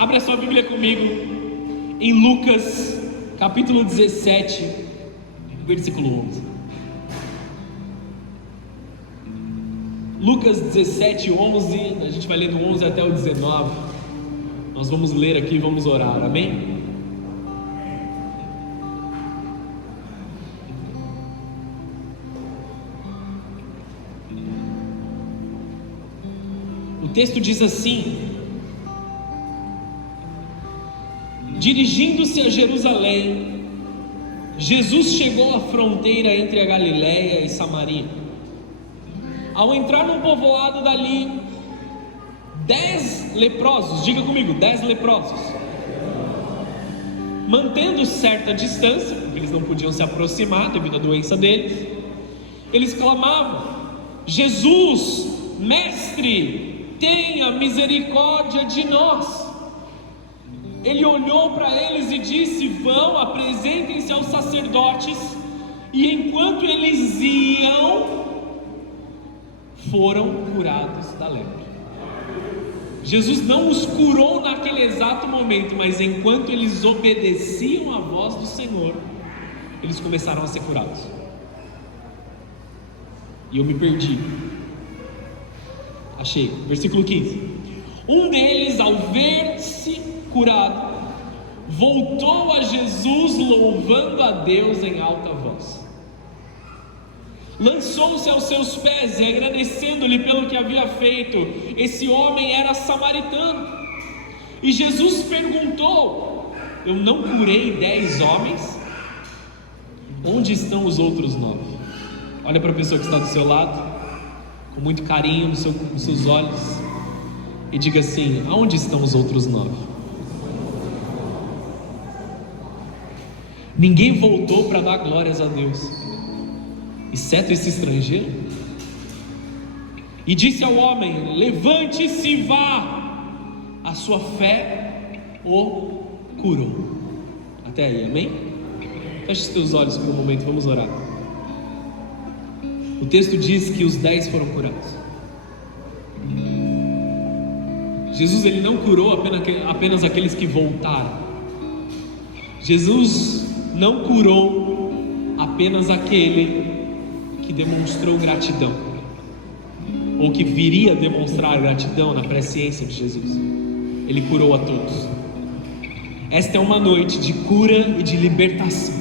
Abre a sua Bíblia comigo em Lucas, capítulo 17, versículo 11. Lucas 17, 11, a gente vai ler do 11 até o 19. Nós vamos ler aqui e vamos orar, amém? O texto diz assim: dirigindo-se a Jerusalém, Jesus chegou à fronteira entre a Galiléia e Samaria. Ao entrar num povoado dali, 10 leprosos, diga comigo, 10 leprosos, mantendo certa distância, porque eles não podiam se aproximar devido à doença deles, eles clamavam: Jesus, mestre, tenha misericórdia de nós. Ele olhou para eles e disse: vão, apresentem-se aos sacerdotes. E enquanto eles iam, foram curados da lepra. Jesus não os curou naquele exato momento, mas enquanto eles obedeciam à voz do Senhor, eles começaram a ser curados. E eu me perdi. Achei, versículo 15. Um deles, ao ver-se curado, voltou a Jesus louvando a Deus em alta voz. Lançou-se aos seus pés e agradecendo-lhe pelo que havia feito. Esse homem era samaritano. E Jesus perguntou: eu não curei 10 homens? Onde estão os outros 9? Olha para a pessoa que está do seu lado, com muito carinho nos seus olhos, e diga assim: aonde estão os outros 9? Ninguém voltou para dar glórias a Deus, exceto esse estrangeiro. E disse ao homem: levante-se e vá, a sua fé o curou. Até aí, amém? Feche os teus olhos por um momento, vamos orar. O texto diz que os 10 foram curados. Jesus, ele não curou apenas aqueles que voltaram. Jesus não curou apenas aquele que demonstrou gratidão, ou que viria a demonstrar gratidão na presciência de Jesus. Ele curou a todos. Esta é uma noite de cura e de libertação.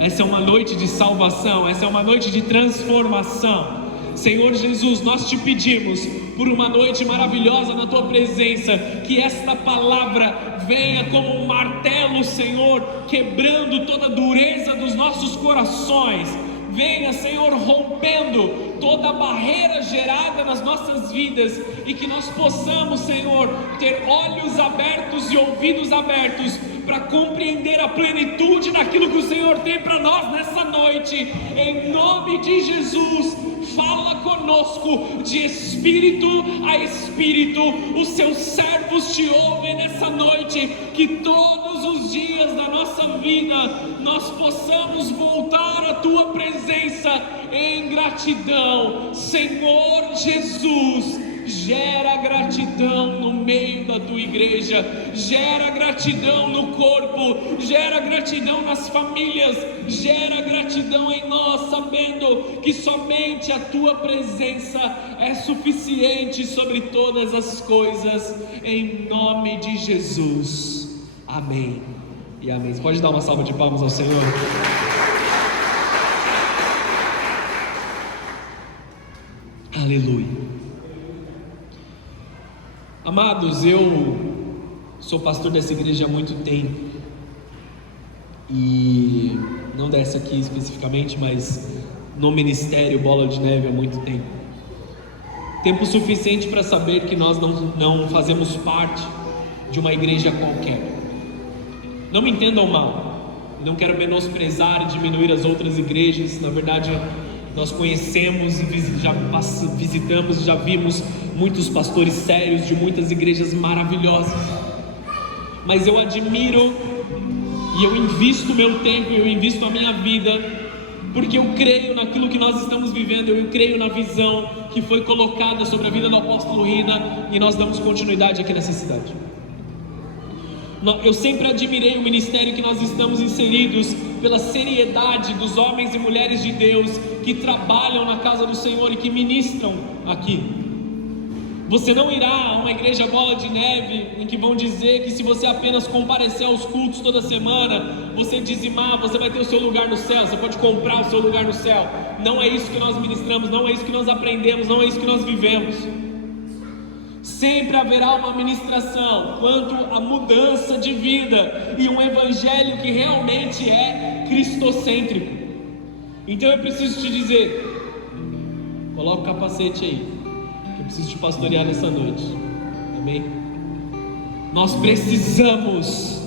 Essa é uma noite de salvação. Essa é uma noite de transformação. Senhor Jesus, nós te pedimos por uma noite maravilhosa na tua presença, que esta palavra venha como um martelo, Senhor, quebrando toda a dureza dos nossos corações. Venha, Senhor, rompendo toda a barreira gerada nas nossas vidas, e que nós possamos, Senhor, ter olhos abertos e ouvidos abertos para compreender a plenitude daquilo que o Senhor tem para nós nessa noite. Em nome de Jesus, fala conosco de espírito a espírito. Os seus servos te ouvem nessa noite. Que todos os dias da nossa vida nós possamos voltar à tua presença em gratidão. Senhor Jesus, gera gratidão no meio da tua igreja, gera gratidão no corpo, gera gratidão nas famílias, gera gratidão em nós, sabendo que somente a tua presença é suficiente sobre todas as coisas, em nome de Jesus, amém e amém. Você pode dar uma salva de palmas ao Senhor? Aleluia. Amados, eu sou pastor dessa igreja há muito tempo, e não dessa aqui especificamente, mas no ministério Bola de Neve há muito tempo. Tempo suficiente para saber que nós não fazemos parte de uma igreja qualquer. Não me entendam mal, não quero menosprezar e diminuir as outras igrejas. Na verdade, nós conhecemos e já visitamos e já vimos muitos pastores sérios de muitas igrejas maravilhosas, mas eu admiro e eu invisto meu tempo, eu invisto a minha vida porque eu creio naquilo que nós estamos vivendo, eu creio na visão que foi colocada sobre a vida do apóstolo Rina, e nós damos continuidade aqui nessa cidade. Eu sempre admirei o ministério que nós estamos inseridos, pela seriedade dos homens e mulheres de Deus que trabalham na casa do Senhor e que ministram aqui. Você não irá a uma igreja bola de neve em que vão dizer que se você apenas comparecer aos cultos toda semana, você dizimar, você vai ter o seu lugar no céu, você pode comprar o seu lugar no céu. Não é isso que nós ministramos, não é isso que nós aprendemos, não é isso que nós vivemos. Sempre haverá uma ministração quanto à mudança de vida e um evangelho que realmente é cristocêntrico. Então eu preciso te dizer, coloca o capacete aí, eu preciso te pastorear nessa noite, amém? Nós precisamos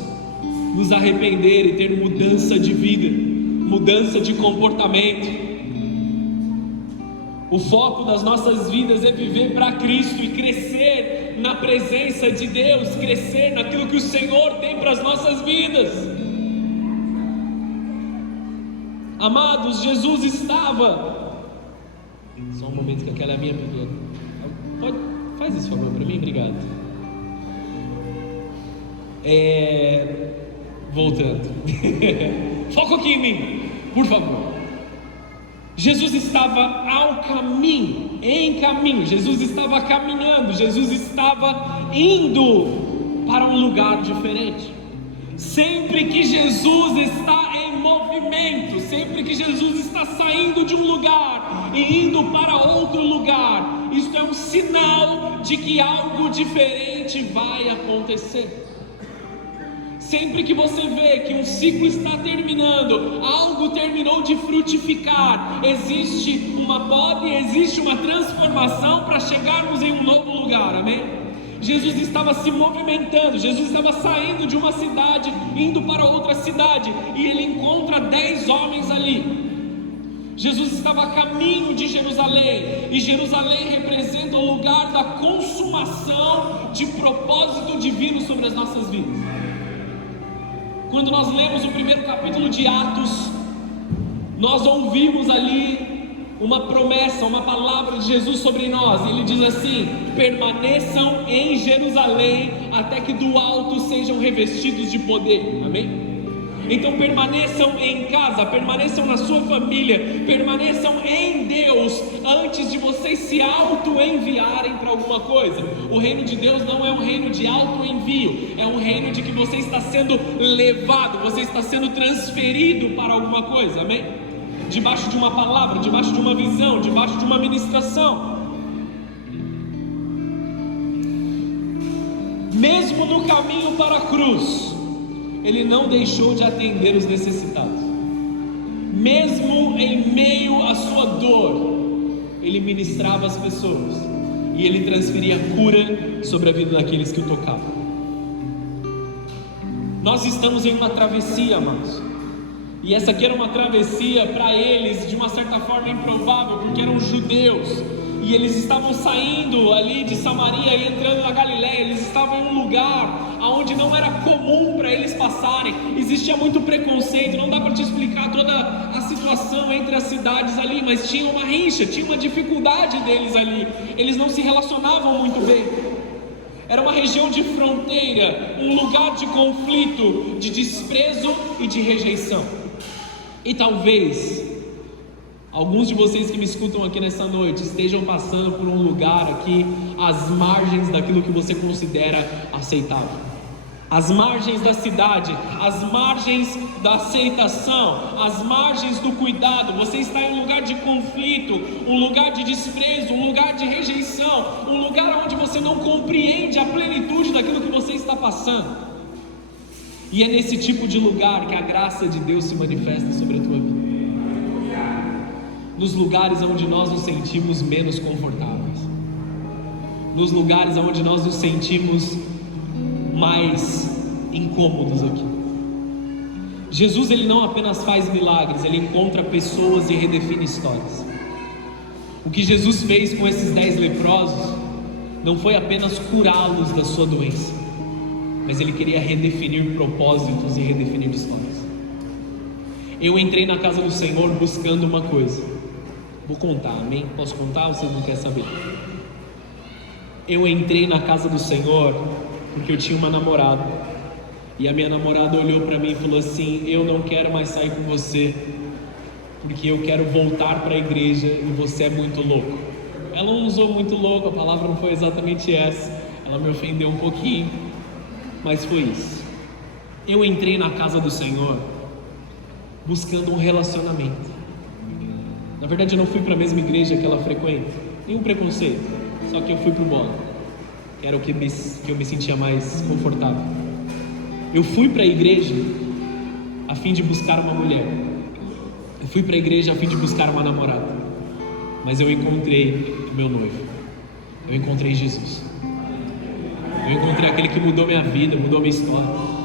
nos arrepender e ter mudança de vida, mudança de comportamento. O foco das nossas vidas é viver para Cristo e crescer na presença de Deus, crescer naquilo que o Senhor tem para as nossas vidas. Amados, Jesus estava... Só um momento que aquela é a minha Bíblia. Faz esse favor para mim, obrigado. Voltando. Foca aqui em mim, por favor. Jesus estava ao caminho, em caminho. Jesus estava caminhando, Jesus estava indo para um lugar diferente. Sempre que Jesus está em movimento, sempre que Jesus está saindo de um lugar e indo para outro lugar, isso é um sinal de que algo diferente vai acontecer. Sempre que você vê que um ciclo está terminando, algo terminou de frutificar, existe uma poda, existe uma transformação para chegarmos em um novo lugar, amém? Jesus estava se movimentando, Jesus estava saindo de uma cidade, indo para outra cidade, e ele encontra 10 homens ali. Jesus estava a caminho de Jerusalém, e Jerusalém representa o lugar da consumação de propósito divino sobre as nossas vidas. Quando nós lemos o primeiro capítulo de Atos, nós ouvimos ali uma promessa, uma palavra de Jesus sobre nós. Ele diz assim: permaneçam em Jerusalém até que do alto sejam revestidos de poder, amém? Então permaneçam em casa, permaneçam na sua família, permaneçam em Deus, antes de vocês se auto-enviarem para alguma coisa. O reino de Deus não é um reino de auto-envio, é um reino de que você está sendo levado, você está sendo transferido para alguma coisa, amém? Debaixo de uma palavra, debaixo de uma visão, debaixo de uma ministração. Mesmo no caminho para a cruz, ele não deixou de atender os necessitados. Mesmo em meio à sua dor, ele ministrava as pessoas e ele transferia cura sobre a vida daqueles que o tocavam. Nós estamos em uma travessia, amados, e essa aqui era uma travessia para eles de uma certa forma improvável, porque eram judeus e eles estavam saindo ali de Samaria e entrando na Galileia. Eles estavam em um lugar onde não era comum para eles passarem, existia muito preconceito. Não dá para te explicar toda a situação entre as cidades ali, mas tinha uma rixa, tinha uma dificuldade deles ali, eles não se relacionavam muito bem. Era uma região de fronteira, um lugar de conflito, de desprezo e de rejeição. E talvez alguns de vocês que me escutam aqui nessa noite estejam passando por um lugar aqui às margens daquilo que você considera aceitável, às margens da cidade, às margens da aceitação, às margens do cuidado. Você está em um lugar de conflito, um lugar de desprezo, um lugar de rejeição, um lugar onde você não compreende a plenitude daquilo que você está passando. E é nesse tipo de lugar que a graça de Deus se manifesta sobre a tua vida. Nos lugares onde nós nos sentimos menos confortáveis, nos lugares onde nós nos sentimos mais incômodos aqui. Jesus, ele não apenas faz milagres, ele encontra pessoas e redefine histórias. O que Jesus fez com esses 10 leprosos não foi apenas curá-los da sua doença, mas ele queria redefinir propósitos e redefinir histórias. Eu entrei na casa do Senhor buscando uma coisa. Vou contar, amém? Posso contar ou você não quer saber? Eu entrei na casa do Senhor porque eu tinha uma namorada. E a minha namorada olhou para mim e falou assim: eu não quero mais sair com você, porque eu quero voltar para a igreja e você é muito louco. Ela não usou muito louco, a palavra não foi exatamente essa. Ela me ofendeu um pouquinho, mas foi isso. Eu entrei na casa do Senhor buscando um relacionamento. Na verdade eu não fui para a mesma igreja que ela frequenta, nenhum preconceito, só que eu fui para o bola, que era o que eu me sentia mais confortável. Eu fui para a igreja a fim de buscar uma mulher, eu fui para a igreja a fim de buscar uma namorada, mas eu encontrei o meu noivo, eu encontrei Jesus, eu encontrei aquele que mudou minha vida, mudou minha história.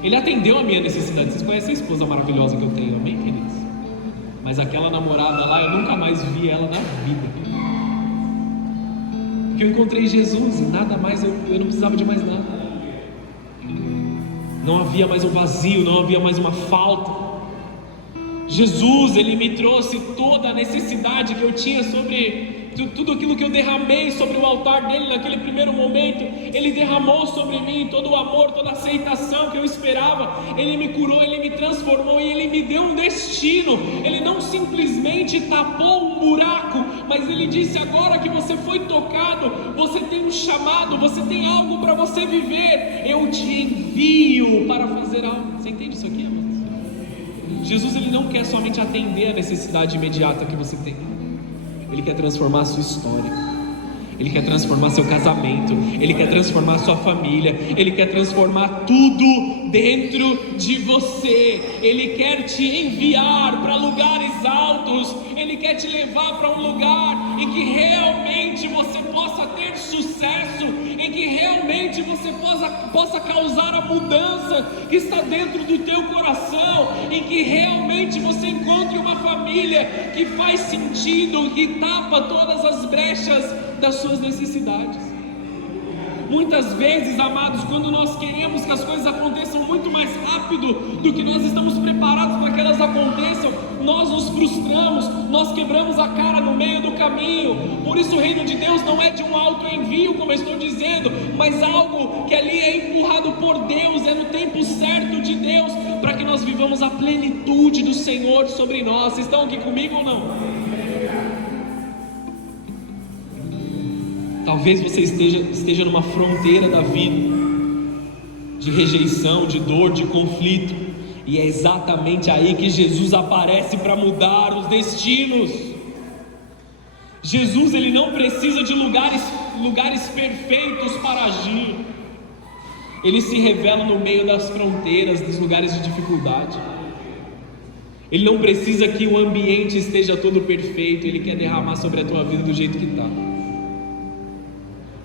Ele atendeu a minha necessidade. Vocês conhecem a esposa maravilhosa que eu tenho, amém, queridos? Mas aquela namorada lá, eu nunca mais vi ela na vida, porque eu encontrei Jesus e nada mais, eu não precisava de mais nada. Não havia mais um vazio, não havia mais uma falta. Jesus, Ele me trouxe toda a necessidade que eu tinha sobre tudo aquilo que eu derramei sobre o altar dele naquele primeiro momento. Ele derramou sobre mim todo o amor, toda a aceitação que eu esperava. Ele me curou, Ele me transformou e Ele me deu um destino. Ele não simplesmente tapou um buraco, mas Ele disse: agora que você foi tocado, você tem um chamado, você tem algo para você viver. Eu te envio para fazer algo. Você entende isso aqui, amados? Jesus, Ele não quer somente atender a necessidade imediata que você tem. Ele quer transformar a sua história, Ele quer transformar seu casamento, Ele quer transformar sua família, Ele quer transformar tudo dentro de você. Ele quer te enviar para lugares altos, Ele quer te levar para um lugar em que realmente você possa ter sucesso, em que realmente você possa causar a mudança que está dentro do teu coração, em que realmente você encontre uma família que faz sentido, que tapa todas as brechas das suas necessidades. Muitas vezes, amados, quando nós queremos que as coisas aconteçam muito mais rápido do que nós estamos preparados para que elas aconteçam, nós nos frustramos, nós quebramos a cara no meio do caminho. Por isso o reino de Deus não é de um autoenvio, como eu estou dizendo, mas algo que ali é empurrado por Deus, é no tempo certo de Deus, para que nós vivamos a plenitude do Senhor sobre nós. Vocês estão aqui comigo ou não? Talvez você esteja numa fronteira da vida, de rejeição, de dor, de conflito, e é exatamente aí que Jesus aparece para mudar os destinos. Jesus, Ele não precisa de lugares perfeitos para agir. Ele se revela no meio das fronteiras, dos lugares de dificuldade. Ele não precisa que o ambiente esteja todo perfeito, Ele quer derramar sobre a tua vida do jeito que está.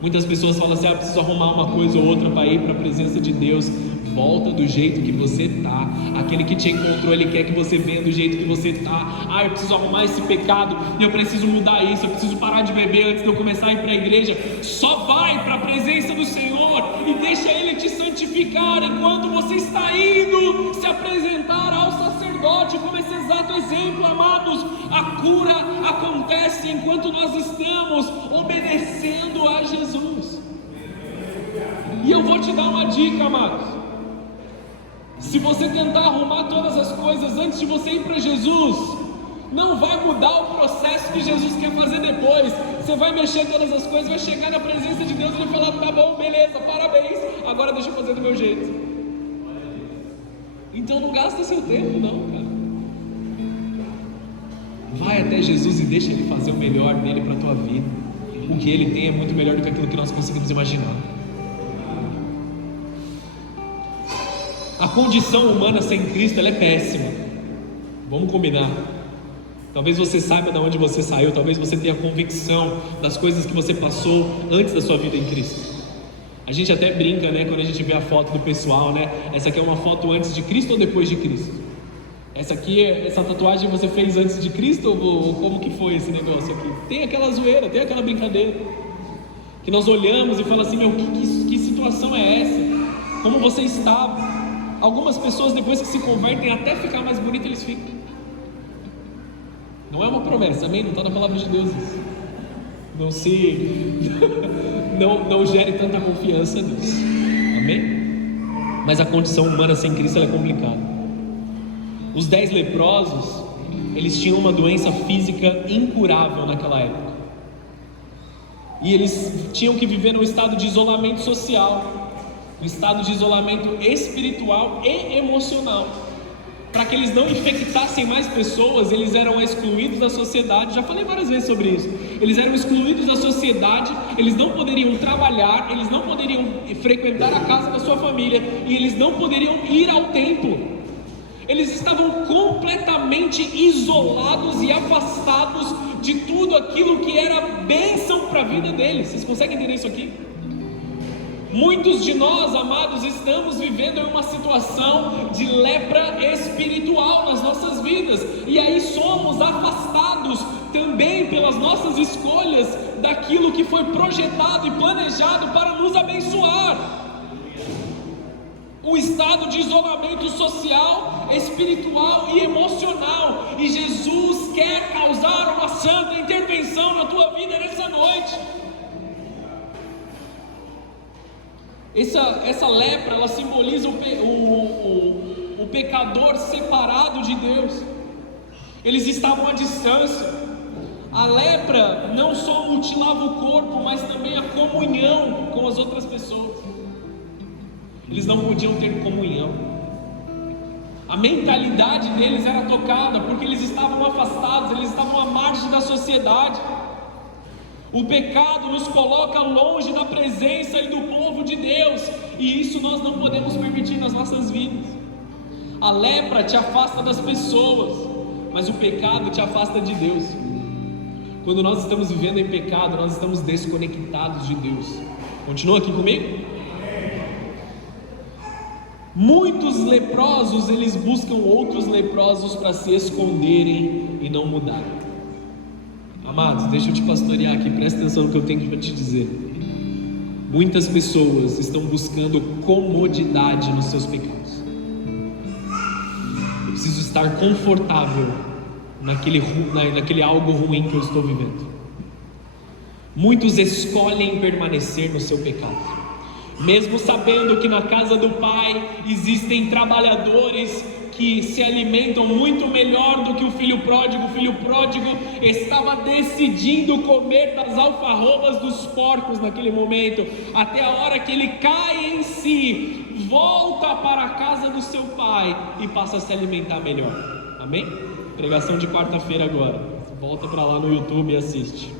Muitas pessoas falam assim: preciso arrumar uma coisa ou outra para ir para a presença de Deus. Volta do jeito que você está. Aquele que te encontrou, Ele quer que você venha do jeito que você está. Eu preciso arrumar esse pecado, eu preciso mudar isso, eu preciso parar de beber antes de eu começar a ir para a igreja. Só vai para a presença do Senhor e deixa Ele te santificar enquanto você está indo se apresentar ao sacerdote. Como esse exato exemplo, amados, a cura acontece enquanto nós estamos obedecendo a Jesus. E eu vou te dar uma dica, amados. Se você tentar arrumar todas as coisas antes de você ir para Jesus, não vai mudar o processo que Jesus quer fazer depois. Você vai mexer todas as coisas, vai chegar na presença de Deus e vai falar: tá bom, beleza, parabéns, agora deixa eu fazer do meu jeito. Então não gasta seu tempo não, cara. Vai até Jesus e deixa Ele fazer o melhor dele para a tua vida. O que Ele tem é muito melhor do que aquilo que nós conseguimos imaginar. A condição humana sem Cristo, ela é péssima. Vamos combinar. Talvez você saiba de onde você saiu, talvez você tenha convicção das coisas que você passou antes da sua vida em Cristo. A gente até brinca, né, quando a gente vê a foto do pessoal, né? Essa aqui é uma foto antes de Cristo ou depois de Cristo? Essa tatuagem você fez antes de Cristo ou como que foi esse negócio aqui? Tem aquela zoeira, tem aquela brincadeira que nós olhamos e falamos assim: meu, que situação é essa? Como você estava? Algumas pessoas, depois que se convertem, até ficar mais bonito eles ficam. Não é uma promessa, amém? Não está na palavra de Deus isso. Não gere tanta confiança nisso, amém? Mas a condição humana sem Cristo ela é complicada. Os 10 leprosos, eles tinham uma doença física incurável naquela época, e eles tinham que viver num estado de isolamento social, um estado de isolamento espiritual e emocional. Para que eles não infectassem mais pessoas, eles eram excluídos da sociedade. Já falei várias vezes sobre isso. Eles eram excluídos da sociedade, eles não poderiam trabalhar, eles não poderiam frequentar a casa da sua família, e eles não poderiam ir ao templo. Eles estavam completamente isolados e afastados de tudo aquilo que era bênção para a vida deles. Vocês conseguem entender isso aqui? Muitos de nós, amados, estamos vivendo em uma situação de lepra espiritual nas nossas vidas, e aí somos afastados também pelas nossas escolhas daquilo que foi projetado e planejado para nos abençoar. Um estado de isolamento social, espiritual e emocional, e Jesus quer causar uma santa intervenção na tua vida nessa noite. Essa lepra, ela simboliza o pecador separado de Deus. Eles estavam à distância. A lepra não só mutilava o corpo, mas também a comunhão com as outras pessoas. Eles não podiam ter comunhão. A mentalidade deles era tocada, porque eles estavam afastados, eles estavam à margem da sociedade. O pecado nos coloca longe da presença e do povo de Deus, e isso nós não podemos permitir nas nossas vidas. A lepra te afasta das pessoas, mas o pecado te afasta de Deus. Quando nós estamos vivendo em pecado, nós estamos desconectados de Deus. Continua aqui comigo? Muitos leprosos, eles buscam outros leprosos para se esconderem e não mudarem. Amados, deixa eu te pastorear aqui, presta atenção no que eu tenho para te dizer. Muitas pessoas estão buscando comodidade nos seus pecados. Eu preciso estar confortável naquele algo ruim que eu estou vivendo. Muitos escolhem permanecer no seu pecado, mesmo sabendo que na casa do Pai existem trabalhadores que se alimentam muito melhor do que o filho pródigo. O filho pródigo estava decidindo comer das alfarrobas dos porcos naquele momento, até a hora que ele cai em si, volta para a casa do seu pai e passa a se alimentar melhor. Amém? Pregação de quarta-feira agora. Volta para lá no YouTube e assiste.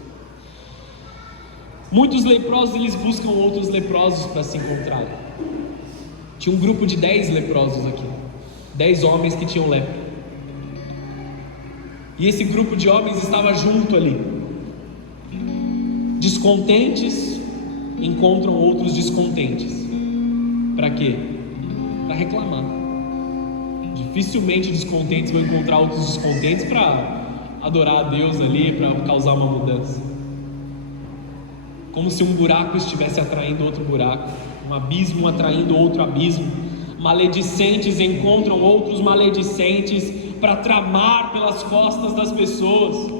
Muitos leprosos, eles buscam outros leprosos para se encontrar. Tinha um grupo de 10 leprosos aqui, 10 homens que tinham lepra, e esse grupo de homens estava junto ali. Descontentes encontram outros descontentes. Para quê? Para reclamar. Dificilmente descontentes vão encontrar outros descontentes para adorar a Deus ali, para causar uma mudança. Como se um buraco estivesse atraindo outro buraco, um abismo atraindo outro abismo. Maledicentes encontram outros maledicentes para tramar pelas costas das pessoas.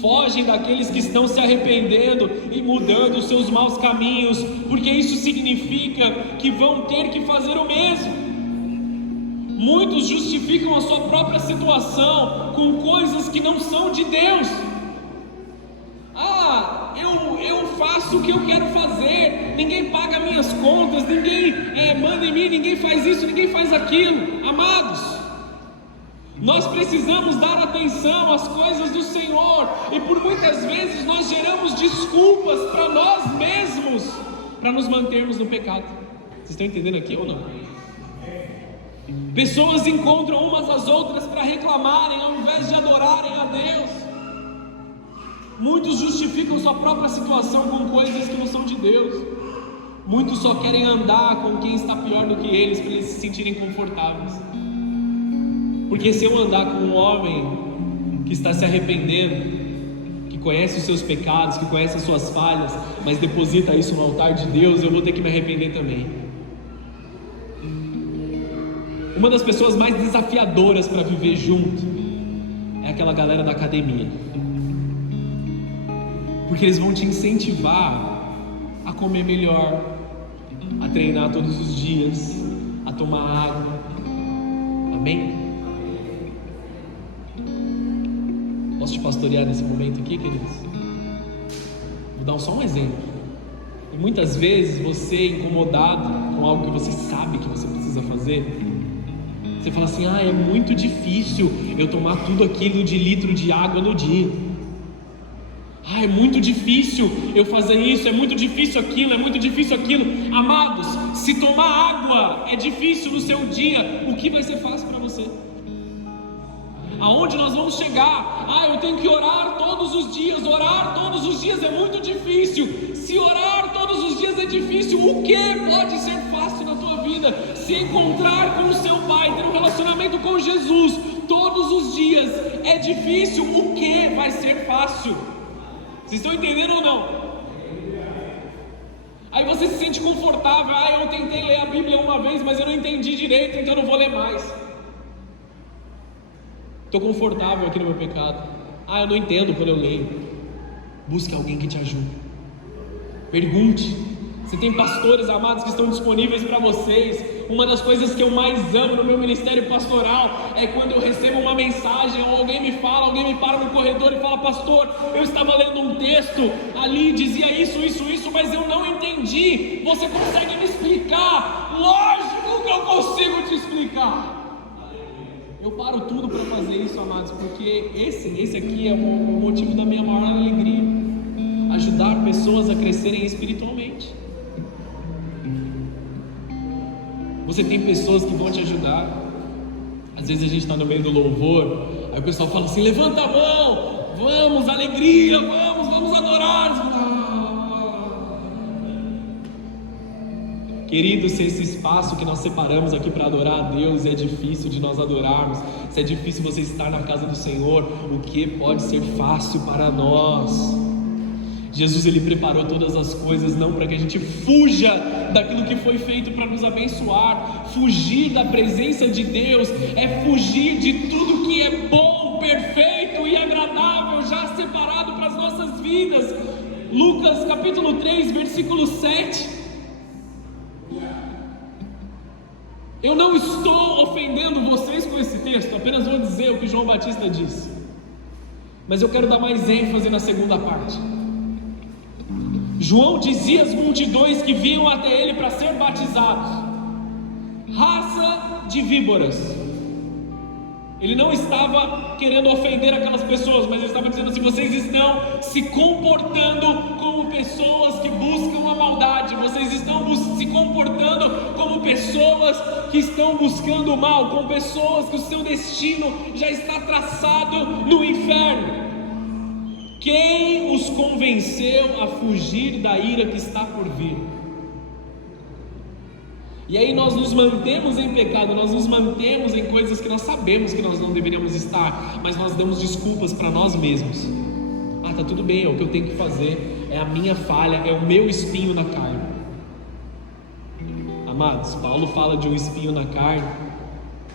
Fogem daqueles que estão se arrependendo e mudando os seus maus caminhos, porque isso significa que vão ter que fazer o mesmo. Muitos justificam a sua própria situação com coisas que não são de Deus. Eu faço o que eu quero fazer, ninguém paga minhas contas, ninguém manda em mim, ninguém faz isso, ninguém faz aquilo. Amados, nós precisamos dar atenção às coisas do Senhor, e por muitas vezes nós geramos desculpas para nós mesmos, para nos mantermos no pecado. Vocês estão entendendo aqui ou não? Pessoas encontram umas às outras para reclamarem, ao invés de adorarem a Deus. Muitos justificam sua própria situação com coisas que não são de Deus. Muitos só querem andar com quem está pior do que eles, para eles se sentirem confortáveis. Porque se eu andar com um homem que está se arrependendo, que conhece os seus pecados, que conhece as suas falhas, mas deposita isso no altar de Deus, eu vou ter que me arrepender também. Uma das pessoas mais desafiadoras para viver junto é aquela galera da academia, porque eles vão te incentivar a comer melhor, a treinar todos os dias, a tomar água. Amém? Posso te pastorear nesse momento aqui, queridos? Vou dar só um exemplo. E muitas vezes você, incomodado com algo que você sabe que você precisa fazer, você fala assim: é muito difícil eu tomar tudo aquilo de litro de água no dia. É muito difícil eu fazer isso, é muito difícil aquilo, é muito difícil aquilo. Amados, se tomar água é difícil no seu dia, o que vai ser fácil para você? Aonde nós vamos chegar? Eu tenho que orar todos os dias. Orar todos os dias é muito difícil. Se orar todos os dias é difícil, o que pode ser fácil na tua vida? Se encontrar com o seu Pai, ter um relacionamento com Jesus todos os dias é difícil, o que vai ser fácil? Vocês estão entendendo ou não? Aí você se sente confortável. Eu tentei ler a Bíblia uma vez, mas eu não entendi direito, então eu não vou ler mais. Estou confortável aqui no meu pecado. Eu não entendo quando eu leio. Busque alguém que te ajude. Pergunte. Você tem pastores amados que estão disponíveis para vocês. Uma das coisas que eu mais amo no meu ministério pastoral é quando eu recebo uma mensagem ou alguém me fala, alguém me para no corredor e fala: pastor, eu estava lendo um texto, ali dizia isso, mas eu não entendi. Você consegue me explicar? Lógico que eu consigo te explicar. Eu paro tudo para fazer isso, amados, porque esse aqui é o motivo da minha maior alegria. Ajudar pessoas a crescerem espiritualmente. Você tem pessoas que vão te ajudar. Às vezes a gente está no meio do louvor, aí o pessoal fala assim: levanta a mão, vamos, alegria, vamos adorar. Querido, se esse espaço que nós separamos aqui para adorar a Deus é difícil de nós adorarmos, se é difícil você estar na casa do Senhor, o que pode ser fácil para nós? Jesus, Ele preparou todas as coisas não para que a gente fuja daquilo que foi feito para nos abençoar. Fugir da presença de Deus é fugir de tudo que é bom, perfeito e agradável, já separado para as nossas vidas. Lucas capítulo 3, versículo 7. Eu não estou ofendendo vocês com esse texto, apenas vou dizer o que João Batista disse, mas eu quero dar mais ênfase na segunda parte. João dizia às multidões que vinham até ele para ser batizados: raça de víboras. Ele não estava querendo ofender aquelas pessoas, mas ele estava dizendo assim: vocês estão se comportando como pessoas que buscam a maldade, vocês estão se comportando como pessoas que estão buscando o mal, como pessoas que o seu destino já está traçado no inferno. Quem os convenceu a fugir da ira que está por vir? E aí nós nos mantemos em pecado, nós nos mantemos em coisas que nós sabemos que nós não deveríamos estar, mas nós damos desculpas para nós mesmos. Tá tudo bem, é o que eu tenho que fazer, é a minha falha, é o meu espinho na carne. Amados, Paulo fala de um espinho na carne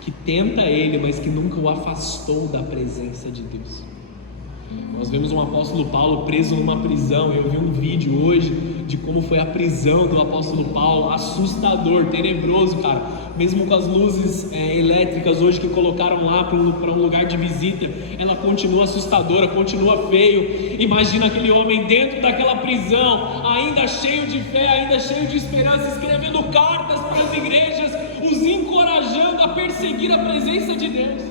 que tenta ele, mas que nunca o afastou da presença de Deus. Nós vemos um apóstolo Paulo preso numa prisão. Eu vi um vídeo hoje de como foi a prisão do apóstolo Paulo. Assustador, tenebroso, cara. Mesmo com as luzes elétricas hoje que colocaram lá para um lugar de visita, ela continua assustadora, continua feio. Imagina aquele homem dentro daquela prisão, ainda cheio de fé, ainda cheio de esperança, escrevendo cartas para as igrejas, os encorajando a perseguir a presença de Deus.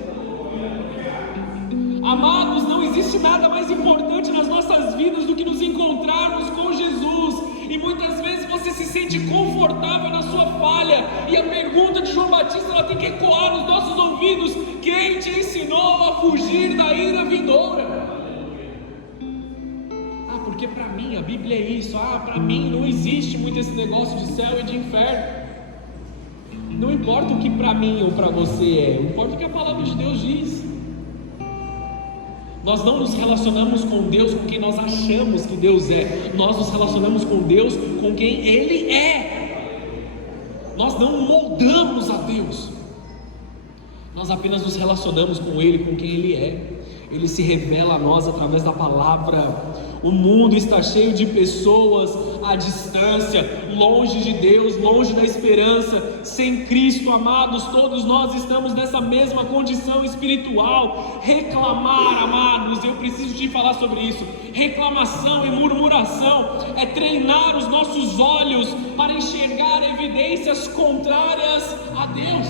Amados, não existe nada mais importante nas nossas vidas do que nos encontrarmos com Jesus. E muitas vezes você se sente confortável na sua falha, e a pergunta de João Batista, ela tem que ecoar nos nossos ouvidos: quem te ensinou a fugir da ira vindoura? Porque para mim a Bíblia é isso. Para mim não existe muito esse negócio de céu e de inferno. Não importa o que para mim ou para você é, importa o que a palavra de Deus diz. Nós não nos relacionamos com Deus com quem nós achamos que Deus é. Nós nos relacionamos com Deus com quem Ele é. Nós não moldamos a Deus. Nós apenas nos relacionamos com Ele, com quem Ele é. Ele se revela a nós através da palavra. O mundo está cheio de pessoas à distância, longe de Deus, longe da esperança, sem Cristo, amados. Todos nós estamos nessa mesma condição espiritual. Reclamar, amados, eu preciso te falar sobre isso. Reclamação e murmuração é treinar os nossos olhos para enxergar evidências contrárias a Deus.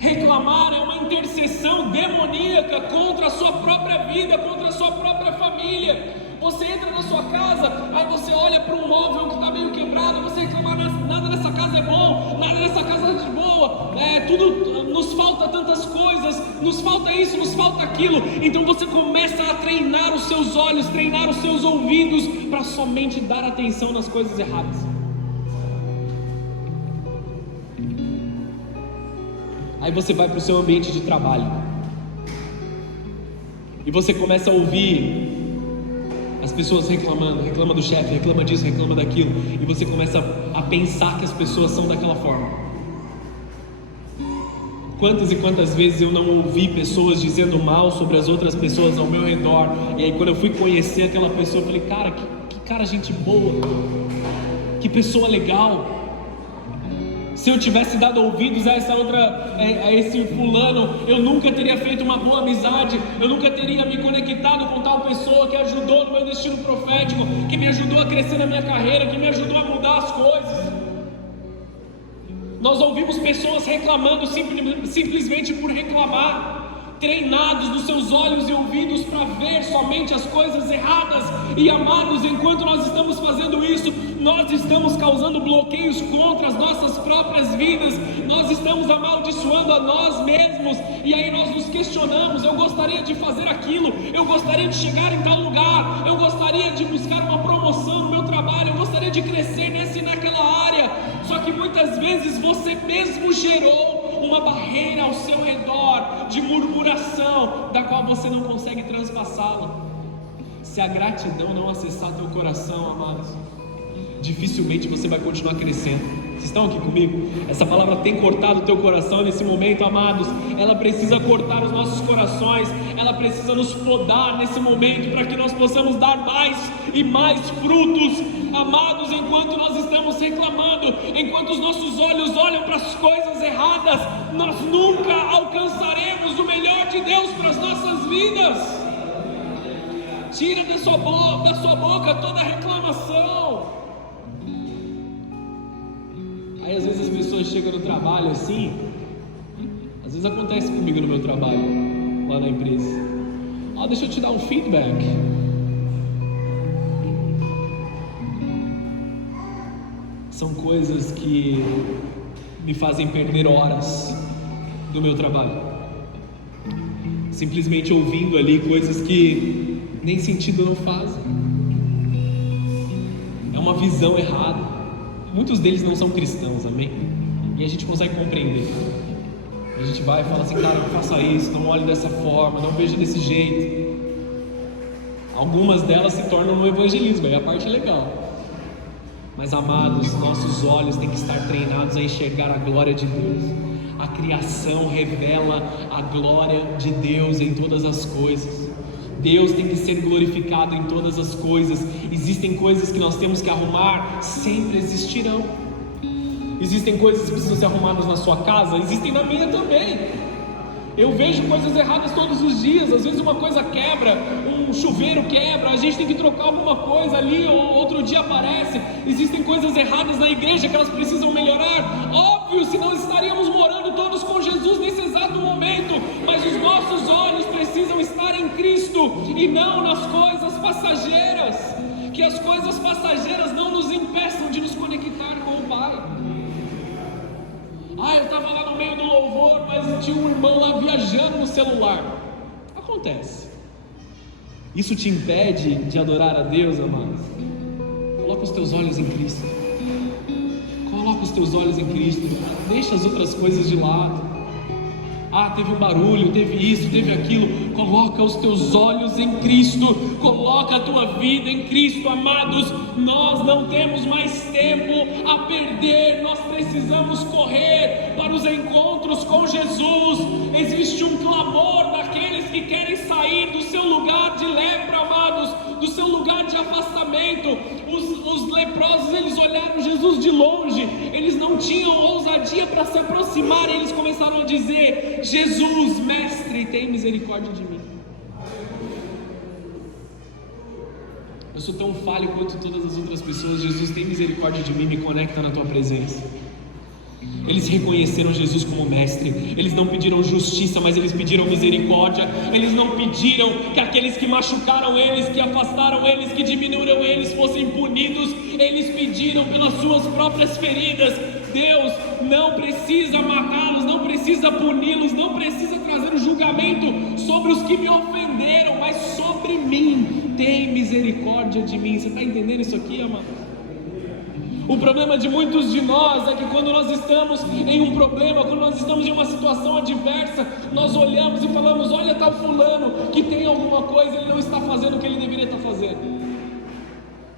Reclamar é uma intercessão demoníaca contra a sua própria vida, contra a sua própria família. Você entra na sua casa, aí você olha para um móvel que está meio quebrado, você reclama: nada nessa casa é bom, nada nessa casa é de boa, tudo nos falta tantas coisas, nos falta isso, nos falta aquilo. Então você começa a treinar os seus olhos, treinar os seus ouvidos para somente dar atenção nas coisas erradas. Aí você vai para o seu ambiente de trabalho e você começa a ouvir as pessoas reclamando, reclama do chefe, reclama disso, reclama daquilo, e você começa a pensar que as pessoas são daquela forma. Quantas e quantas vezes eu não ouvi pessoas dizendo mal sobre as outras pessoas ao meu redor, e aí quando eu fui conhecer aquela pessoa, eu falei: cara, que cara gente boa, que pessoa legal. Se eu tivesse dado ouvidos a esse fulano, eu nunca teria feito uma boa amizade, eu nunca teria me conectado com tal pessoa que ajudou no meu destino profético, que me ajudou a crescer na minha carreira, que me ajudou a mudar as coisas. Nós ouvimos pessoas reclamando simplesmente por reclamar, treinados nos seus olhos e ouvidos para ver somente as coisas erradas. E amados, enquanto nós estamos fazendo isso, nós estamos causando bloqueios contra as nossas próprias vidas, nós estamos amaldiçoando a nós mesmos, e aí nós nos questionamos: eu gostaria de fazer aquilo, eu gostaria de chegar em tal lugar, eu gostaria de buscar uma promoção no meu trabalho, eu gostaria de crescer nessa e naquela área. Só que muitas vezes você mesmo gerou uma barreira ao seu redor de murmuração, da qual você não consegue transpassá-la. Se a gratidão não acessar teu coração, amados, dificilmente você vai continuar crescendo. Vocês estão aqui comigo? Essa palavra tem cortado o teu coração nesse momento, amados. Ela precisa cortar os nossos corações, ela precisa nos podar nesse momento, para que nós possamos dar mais e mais frutos. Amados, enquanto nós estamos reclamando, enquanto os nossos olhos olham para as coisas erradas, nós nunca alcançaremos o melhor de Deus para as nossas vidas. Tira da sua boca toda reclamação. Aí às vezes as pessoas chegam no trabalho assim, às vezes acontece comigo no meu trabalho, lá na empresa: deixa eu te dar um feedback. São coisas que me fazem perder horas do meu trabalho, simplesmente ouvindo ali coisas que nem sentido não fazem. É uma visão errada. Muitos deles não são cristãos, amém? E a gente consegue compreender. A gente vai e fala assim: cara, não faça isso, não olhe dessa forma, não veja desse jeito. Algumas delas se tornam no evangelismo, aí a parte legal. Mas amados, nossos olhos têm que estar treinados a enxergar a glória de Deus. A criação revela a glória de Deus em todas as coisas. Deus tem que ser glorificado em todas as coisas. Existem coisas que nós temos que arrumar, sempre existirão. Existem coisas que precisam ser arrumadas na sua casa, existem na minha também. Eu vejo coisas erradas todos os dias. Às vezes uma coisa quebra, um chuveiro quebra, a gente tem que trocar alguma coisa ali, ou outro dia aparece. Existem coisas erradas na igreja que elas precisam melhorar. Óbvio, senão estaríamos morando todos com Jesus nesse exato momento. Mas os nossos olhos precisam estar em Cristo e não nas coisas passageiras. Que as coisas passageiras não nos impeçam de nos conectar com o Pai. Eu estava lá no meio do louvor, mas tinha um irmão lá viajando no celular. Acontece. Isso te impede de adorar a Deus, amados? Coloca os teus olhos em Cristo. Coloca os teus olhos em Cristo. Deixa as outras coisas de lado. teve um barulho, teve isso, teve aquilo. Coloca os teus olhos em Cristo, coloca a tua vida em Cristo, amados. Nós não temos mais tempo a perder, nós precisamos correr para os encontros com Jesus. Existe um clamor daqueles que querem sair do seu lugar de lepra, amados, do seu lugar de afastamento. Os leprosos, eles olharam Jesus de longe, eles não tinham ousadia para se aproximar, eles começaram a dizer: Jesus, mestre, tem misericórdia de mim. Eu sou tão falho quanto todas as outras pessoas. Jesus, tem misericórdia de mim, me conecta na tua presença. Eles reconheceram Jesus como mestre. Eles não pediram justiça, mas eles pediram misericórdia. Eles não pediram que aqueles que machucaram eles, que afastaram eles, que diminuíram eles fossem punidos. Eles pediram pelas suas próprias feridas. Deus não precisa matá-los, não precisa puni-los, não precisa trazer o julgamento sobre os que me ofenderam, mas sobre mim. Tem misericórdia de mim. Você está entendendo isso aqui, amado? O problema de muitos de nós é que quando nós estamos em um problema, quando nós estamos em uma situação adversa, nós olhamos e falamos: olha tal fulano que tem alguma coisa, ele não está fazendo o que ele deveria estar fazendo.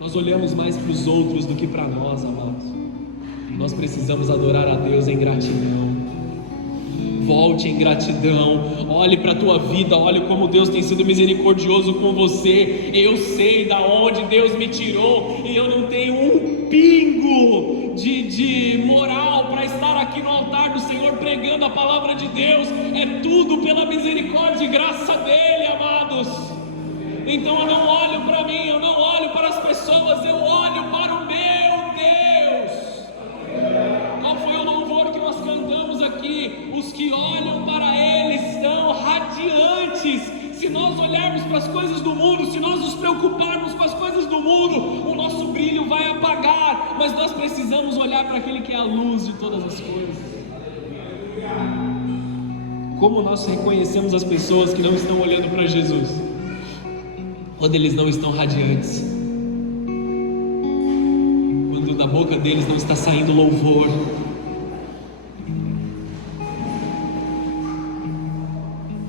Nós olhamos mais para os outros do que para nós, amados. Nós precisamos adorar a Deus em gratidão. Volte em gratidão, olhe para a tua vida, olhe como Deus tem sido misericordioso com você. Eu sei da onde Deus me tirou e eu não tenho um pingo de moral para estar aqui no altar do Senhor pregando a palavra de Deus. É tudo pela misericórdia e graça dele, amados. Então eu não olho para mim, eu não olho para as pessoas, eu olho para o meu Deus. Qual foi o louvor que nós cantamos aqui? Os que olham para Ele estão radiantes. Se nós olharmos para as coisas do mundo, se nós nos preocuparmos com as coisas do mundo, o nosso brilho vai apagar. Mas nós precisamos olhar para aquele que é a luz de todas as coisas. Como nós reconhecemos as pessoas que não estão olhando para Jesus? Quando eles não estão radiantes, quando da boca deles não está saindo louvor.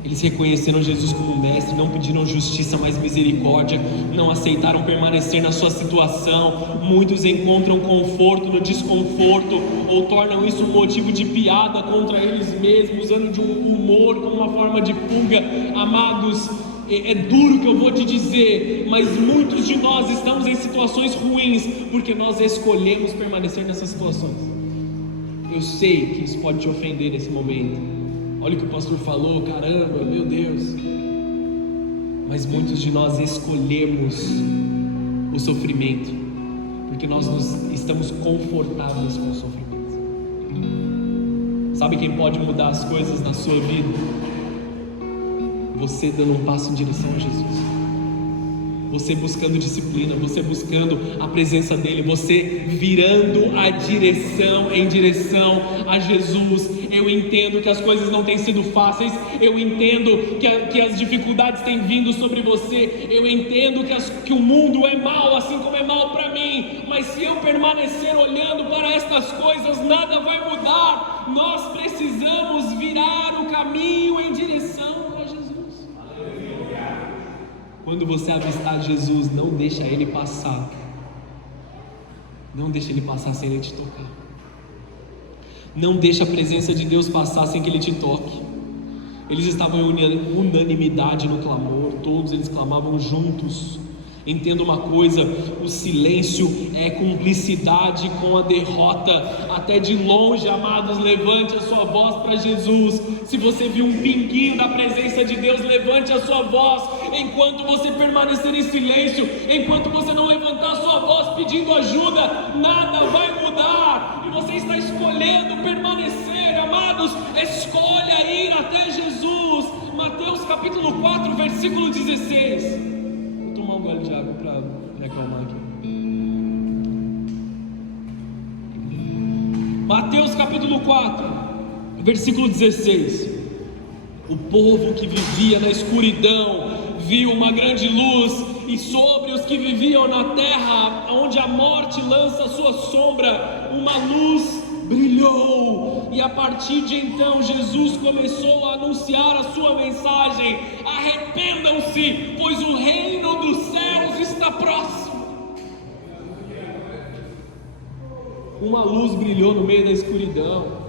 Eles reconheceram Jesus como mestre, não pediram justiça, mas misericórdia, não aceitaram permanecer na sua situação. Muitos encontram conforto no desconforto, ou tornam isso um motivo de piada contra eles mesmos, usando de um humor como uma forma de fuga. Amados, é duro que eu vou te dizer, mas muitos de nós estamos em situações ruins, porque nós escolhemos permanecer nessas situações. Eu sei que isso pode te ofender nesse momento. Olha o que o pastor falou, caramba, meu Deus. Mas muitos de nós escolhemos o sofrimento, porque nós estamos confortáveis com o sofrimento. Sabe quem pode mudar as coisas na sua vida? Você dando um passo em direção a Jesus. Você buscando disciplina, você buscando a presença dEle, você virando a direção em direção a Jesus. Eu entendo que as coisas não têm sido fáceis, eu entendo que as dificuldades têm vindo sobre você, eu entendo que o mundo é mau, assim como é mau para mim, mas se eu permanecer olhando para estas coisas, nada vai mudar. Nós precisamos virar o caminho em direção a Jesus. Quando você avistar Jesus, não deixa Ele passar. Não deixa Ele passar sem Ele te tocar. Não deixa a presença de Deus passar sem que Ele te toque. Eles estavam em unanimidade no clamor. Todos eles clamavam juntos. Entenda uma coisa, o silêncio é cumplicidade com a derrota. Até de longe, amados, levante a sua voz para Jesus. Se você viu um pinguinho da presença de Deus, levante a sua voz. Enquanto você permanecer em silêncio, enquanto você não levantar a sua voz pedindo ajuda, nada vai mudar. E você está escolhendo permanecer, amados. Escolha ir até Jesus. Mateus capítulo 4, versículo 16. Tomar um gole de água para me acalmar aqui. Mateus capítulo 4, versículo 16. O povo que vivia na escuridão viu uma grande luz, e sobre os que viviam na terra, onde a morte lança sua sombra, uma luz brilhou, e a partir de então Jesus começou a anunciar a sua mensagem: arrependam-se, pois o reino dos céus está próximo. Uma luz brilhou no meio da escuridão.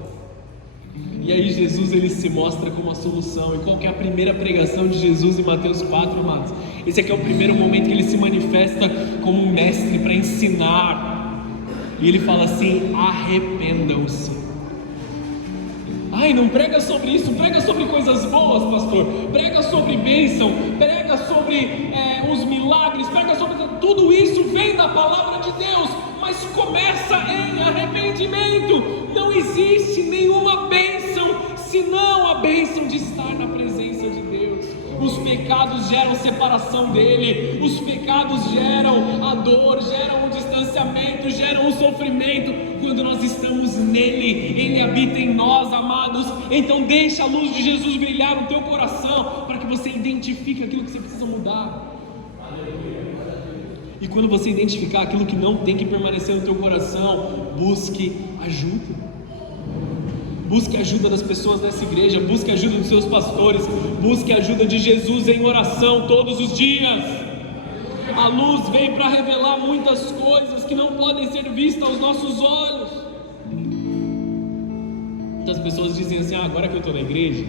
E aí Jesus, ele se mostra como a solução. E qual que é a primeira pregação de Jesus em Mateus 4, amados? Esse aqui é o primeiro momento que ele se manifesta como um mestre para ensinar. E ele fala assim: arrependam-se. Ai, não prega sobre isso, prega sobre coisas boas, pastor. Prega sobre bênção, prega sobre os milagres, prega sobre... Tudo isso vem da palavra de Deus, mas começa em arrependimento. Não existe nenhuma bênção senão a bênção de estar na presença de Deus. Os pecados geram separação dele, os pecados geram a dor, geram o distanciamento, geram o sofrimento. Quando nós estamos nele, ele habita em nós, amados. Então deixa a luz de Jesus brilhar no teu coração, para que você identifique aquilo que você precisa mudar. E quando você identificar aquilo que não tem que permanecer no teu coração, busque ajuda. Busque a ajuda das pessoas dessa igreja, busque a ajuda dos seus pastores, busque a ajuda de Jesus em oração todos os dias. A luz vem para revelar muitas coisas que não podem ser vistas aos nossos olhos. Muitas pessoas dizem assim: agora que eu estou na igreja,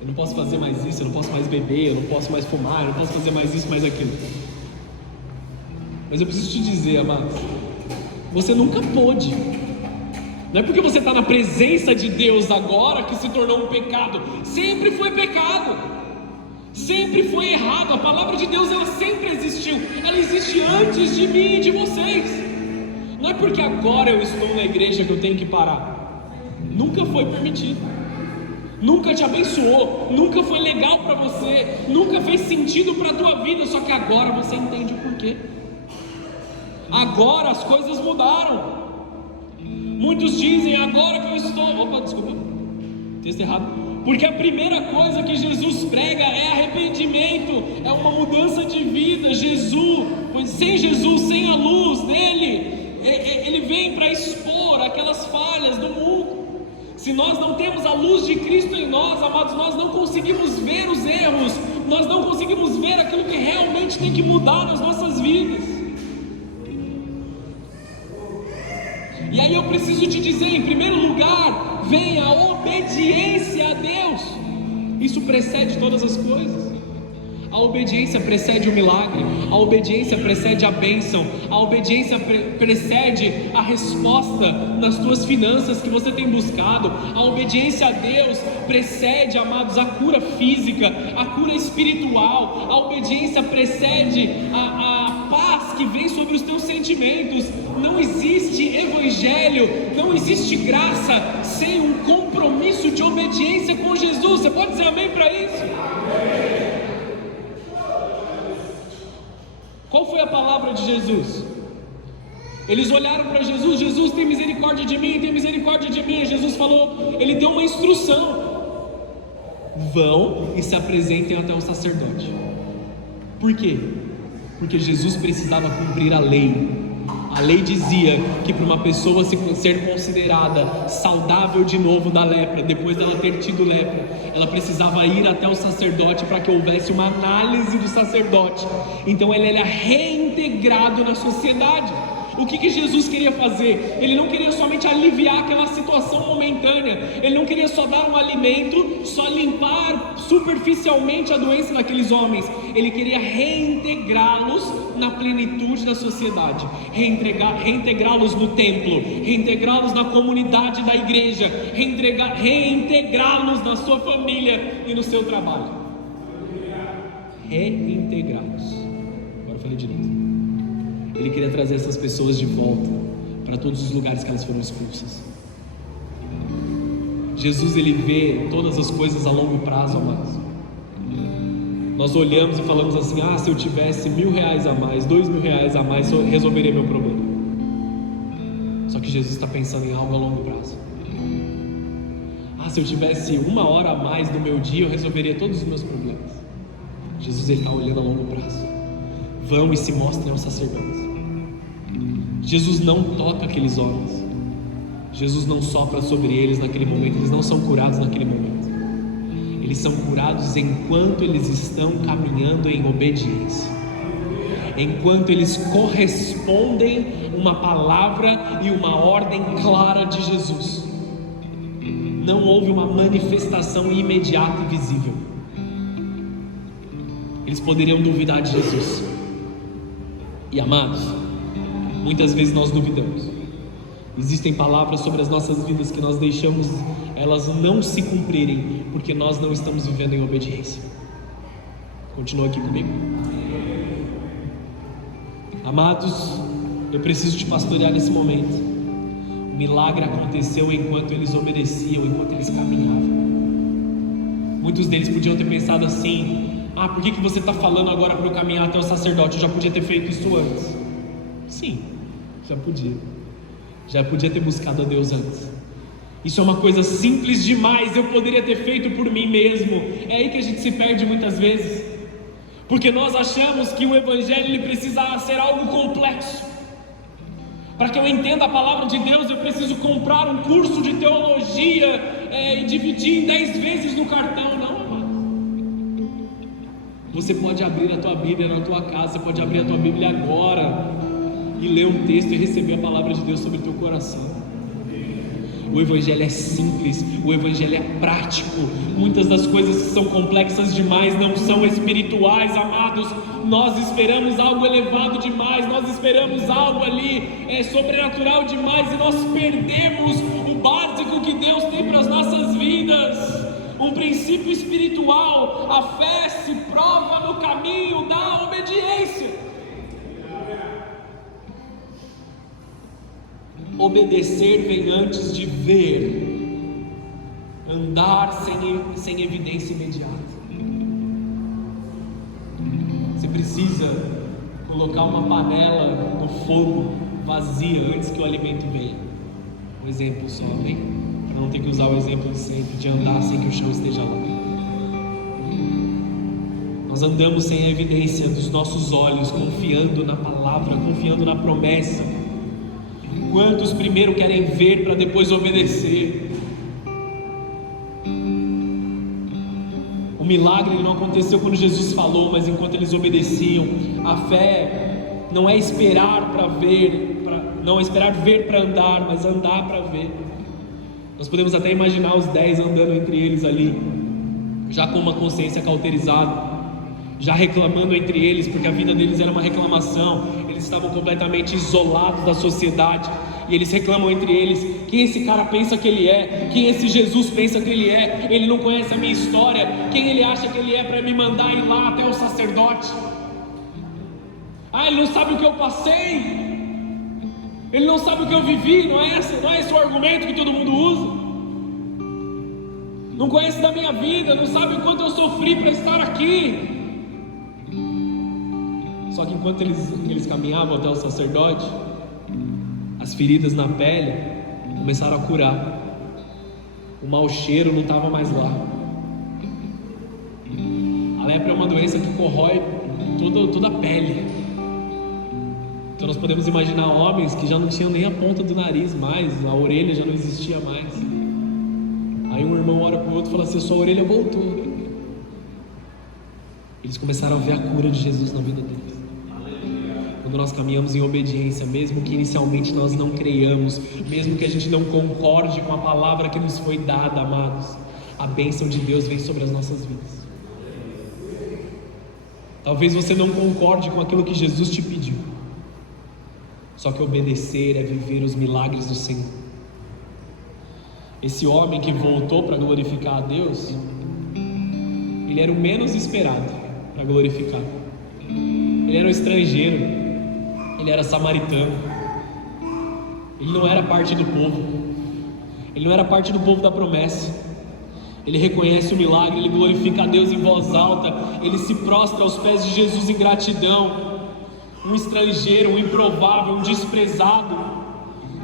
eu não posso fazer mais isso, eu não posso mais beber, eu não posso mais fumar, eu não posso fazer mais isso, mais aquilo. Mas eu preciso te dizer, amados, você nunca pôde. Não é porque você está na presença de Deus agora que se tornou um pecado. Sempre foi pecado, sempre foi errado. A palavra de Deus, ela sempre existiu. Ela existe antes de mim e de vocês. Não é porque agora eu estou na igreja que eu tenho que parar. Nunca foi permitido, nunca te abençoou, nunca foi legal para você, nunca fez sentido para a tua vida. Só que agora você entende o porquê. Agora as coisas mudaram. Muitos dizem: agora que eu estou... Opa, desculpa, texto errado. Porque a primeira coisa que Jesus prega é arrependimento, é uma mudança de vida. Jesus, sem Jesus, sem a luz dele, ele vem para expor aquelas falhas do mundo. Se nós não temos a luz de Cristo em nós, amados, nós não conseguimos ver os erros, nós não conseguimos ver aquilo que realmente tem que mudar nas nossas vidas. E aí eu preciso te dizer, em primeiro lugar, vem a obediência a Deus. Isso precede todas as coisas. A obediência precede o milagre, a obediência precede a bênção, a obediência precede a resposta nas tuas finanças que você tem buscado. A obediência a Deus precede, amados, a cura física, a cura espiritual. A obediência precede a paz que vem sobre os teus sentimentos. Não existe evangelho, não existe graça sem um compromisso de obediência com Jesus. Você pode dizer amém para isso? Qual foi a palavra de Jesus? Eles olharam para Jesus: Jesus, tem misericórdia de mim, tem misericórdia de mim. Jesus falou, ele deu uma instrução: vão e se apresentem até o sacerdote. Por quê? Porque Jesus precisava cumprir a lei. A lei dizia que para uma pessoa ser considerada saudável de novo da lepra, depois dela ter tido lepra, ela precisava ir até o sacerdote para que houvesse uma análise do sacerdote. Então ele era reintegrado na sociedade. O que Jesus queria fazer? Ele não queria somente aliviar aquela situação momentânea, ele não queria só dar um alimento, só limpar superficialmente a doença daqueles homens. Ele queria reintegrá-los na plenitude da sociedade, reintegrá-los no templo, reintegrá-los na comunidade da igreja, reintegrá-los na sua família e no seu trabalho. Reintegrá-los. Agora eu falei direito. Ele queria trazer essas pessoas de volta para todos os lugares que elas foram expulsas. Jesus, ele vê todas as coisas a longo prazo, amados. Nós olhamos e falamos assim: se eu tivesse R$1.000 a mais, R$2.000 a mais, eu resolveria meu problema. Só que Jesus está pensando em algo a longo prazo. Se eu tivesse 1 hora a mais no meu dia, eu resolveria todos os meus problemas. Jesus, ele está olhando a longo prazo. Vão e se mostrem aos sacerdotes. Jesus não toca aqueles homens. Jesus não sopra sobre eles naquele momento, eles não são curados naquele momento. Eles são curados enquanto eles estão caminhando em obediência, enquanto eles correspondem uma palavra e uma ordem clara de Jesus. Não houve uma manifestação imediata e visível. Eles poderiam duvidar de Jesus. E amados, muitas vezes nós duvidamos. Existem palavras sobre as nossas vidas que nós deixamos elas não se cumprirem porque nós não estamos vivendo em obediência. Continua aqui comigo. Amados, eu preciso te pastorear nesse momento. O milagre aconteceu enquanto eles obedeciam, enquanto eles caminhavam. Muitos deles podiam ter pensado assim: por que você está falando agora para eu caminhar até o sacerdote? Eu já podia ter feito isso antes. Sim, já podia. Já podia ter buscado a Deus antes. Isso é uma coisa simples demais, eu poderia ter feito por mim mesmo. É aí que a gente se perde muitas vezes, porque nós achamos que o Evangelho ele precisa ser algo complexo. Para que eu entenda a palavra de Deus, eu preciso comprar um curso de teologia e dividir em 10 vezes no cartão. Não, amado. Você pode abrir a tua Bíblia na tua casa, você pode abrir a tua Bíblia agora e ler um texto e receber a palavra de Deus sobre o teu coração. O Evangelho é simples, o Evangelho é prático. Muitas das coisas que são complexas demais não são espirituais, amados. Nós esperamos algo elevado demais, nós esperamos algo ali sobrenatural demais, e nós perdemos o básico que Deus tem para as nossas vidas. Um princípio espiritual: a fé se prova no caminho da obediência. Obedecer vem antes de ver, andar sem evidência imediata. Você precisa colocar uma panela no fogo vazia antes que o alimento venha. Um exemplo só, amém? Para não ter que usar o exemplo de sempre, de andar sem que o chão esteja lá. Nós andamos sem a evidência dos nossos olhos, confiando na palavra, confiando na promessa. Quantos primeiro querem ver para depois obedecer? O milagre não aconteceu quando Jesus falou, mas enquanto eles obedeciam. A fé não é esperar para ver, não é esperar ver para andar, mas andar para ver. Nós podemos até imaginar os 10 andando entre eles ali, já com uma consciência cauterizada, já reclamando entre eles, porque a vida deles era uma reclamação. Eles estavam completamente isolados da sociedade, e eles reclamam entre eles: quem esse cara pensa que ele é? Quem esse Jesus pensa que ele é? Ele não conhece a minha história. Quem ele acha que ele é para me mandar ir lá até o sacerdote? Ele não sabe o que eu passei, ele não sabe o que eu vivi. Não é esse o argumento que todo mundo usa? Não conhece da minha vida, não sabe o quanto eu sofri para estar aqui. Só que enquanto eles caminhavam até o sacerdote, as feridas na pele começaram a curar. O mau cheiro não estava mais lá. A lepra é uma doença que corrói toda a pele. Então nós podemos imaginar homens que já não tinham nem a ponta do nariz mais, a orelha já não existia mais. Aí um irmão ora para o outro e fala assim: sua orelha voltou. Eles começaram a ver a cura de Jesus na vida deles. Quando nós caminhamos em obediência, mesmo que inicialmente nós não creiamos, mesmo que a gente não concorde com a palavra que nos foi dada, amados, a bênção de Deus vem sobre as nossas vidas. Talvez você não concorde com aquilo que Jesus te pediu, só que obedecer é viver os milagres do Senhor. Esse homem que voltou para glorificar a Deus, ele era o menos esperado para glorificar. Ele era um estrangeiro, ele era samaritano, ele não era parte do povo, ele não era parte do povo da promessa. Ele reconhece o milagre, ele glorifica a Deus em voz alta, ele se prostra aos pés de Jesus em gratidão. Um estrangeiro, um improvável, um desprezado,